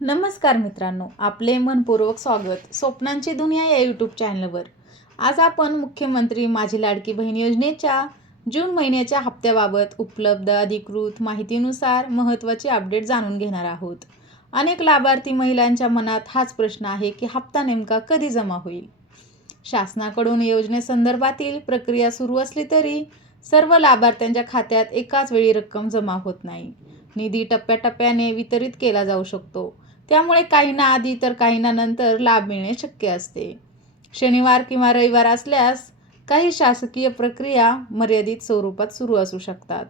नमस्कार मित्रांनो, आपले मनपूर्वक स्वागत स्वप्नांची दुनिया या यूट्यूब चॅनलवर. आज आपण मुख्यमंत्री माझी लाडकी बहीण योजनेच्या जून महिन्याच्या हप्त्याबाबत उपलब्ध अधिकृत माहितीनुसार महत्त्वाचे अपडेट जाणून घेणार आहोत. अनेक लाभार्थी महिलांच्या मनात हाच प्रश्न आहे की हप्ता नेमका कधी जमा होईल. शासनाकडून योजनेसंदर्भातील प्रक्रिया सुरू असली तरी सर्व लाभार्थ्यांच्या खात्यात एकाच वेळी रक्कम जमा होत नाही. निधी टप्प्याटप्प्याने वितरित केला जाऊ शकतो. त्यामुळे काहींना आधी तर काहींना नंतर लाभ मिळणे शक्य असते. शनिवार किंवा रविवार असल्यास काही शासकीय प्रक्रिया मर्यादित स्वरूपात सुरू असू शकतात.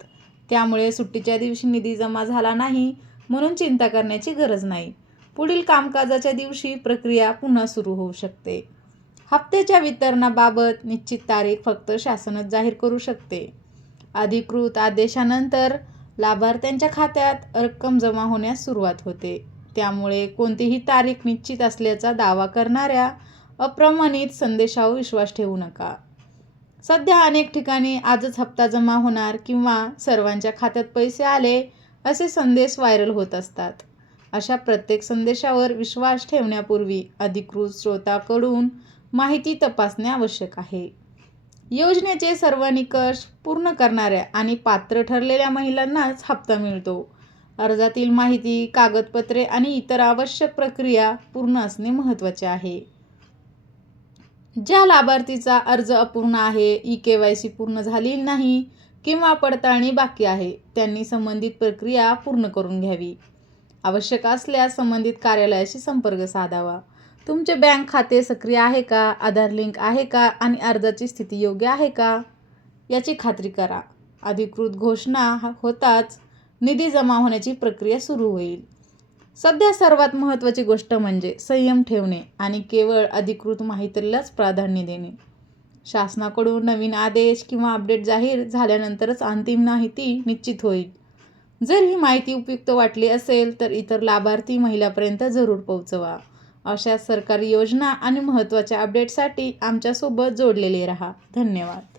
त्यामुळे सुट्टीच्या दिवशी निधी जमा झाला नाही म्हणून चिंता करण्याची गरज नाही. पुढील कामकाजाच्या दिवशी प्रक्रिया पुन्हा सुरू होऊ शकते. हप्त्याच्या वितरणाबाबत निश्चित तारीख फक्त शासनच जाहीर करू शकते. अधिकृत आदेशानंतर लाभार्थ्यांच्या खात्यात रक्कम जमा होण्यास सुरुवात होते. त्यामुळे कोणतीही तारीख निश्चित असल्याचा दावा करणाऱ्या अप्रमाणित संदेशावर विश्वास ठेवू नका. सध्या अनेक ठिकाणी आजच हप्ता जमा होणार किंवा सर्वांच्या खात्यात पैसे आले असे संदेश व्हायरल होत असतात. अशा प्रत्येक संदेशावर विश्वास ठेवण्यापूर्वी अधिकृत स्रोताकडून माहिती तपासणे आवश्यक आहे. योजनेचे सर्व निकष पूर्ण करणाऱ्या आणि पात्र ठरलेल्या महिलांनाच हप्ता मिळतो. अर्जातील माहिती, कागदपत्रे आणि इतर आवश्यक प्रक्रिया पूर्ण असणे महत्त्वाचे आहे. ज्या लाभार्थीचा अर्ज अपूर्ण आहे, ई-केवायसी पूर्ण झालेली नाही किंवा पडताळणी बाकी आहे, त्यांनी संबंधित प्रक्रिया पूर्ण करून घ्यावी. आवश्यक असल्यास संबंधित कार्यालयाशी संपर्क साधावा. तुमचे बँक खाते सक्रिय आहे का, आधार लिंक आहे का आणि अर्जाची स्थिती योग्य आहे का याची खात्री करा. अधिकृत घोषणा होताच निधी जमा होण्याची प्रक्रिया सुरू होईल. सध्या सर्वात महत्त्वाची गोष्ट म्हणजे संयम ठेवणे आणि केवळ अधिकृत माहितीलाच प्राधान्य देणे. शासनाकडून नवीन आदेश किंवा अपडेट जाहीर झाल्यानंतरच अंतिम माहिती निश्चित होईल. जर ही माहिती उपयुक्त वाटली असेल तर इतर लाभार्थी महिलांपर्यंत जरूर पोहोचवा. अशा सरकारी योजना आणि महत्त्वाच्या अपडेटसाठी आमच्यासोबत जोडलेले राहा. धन्यवाद.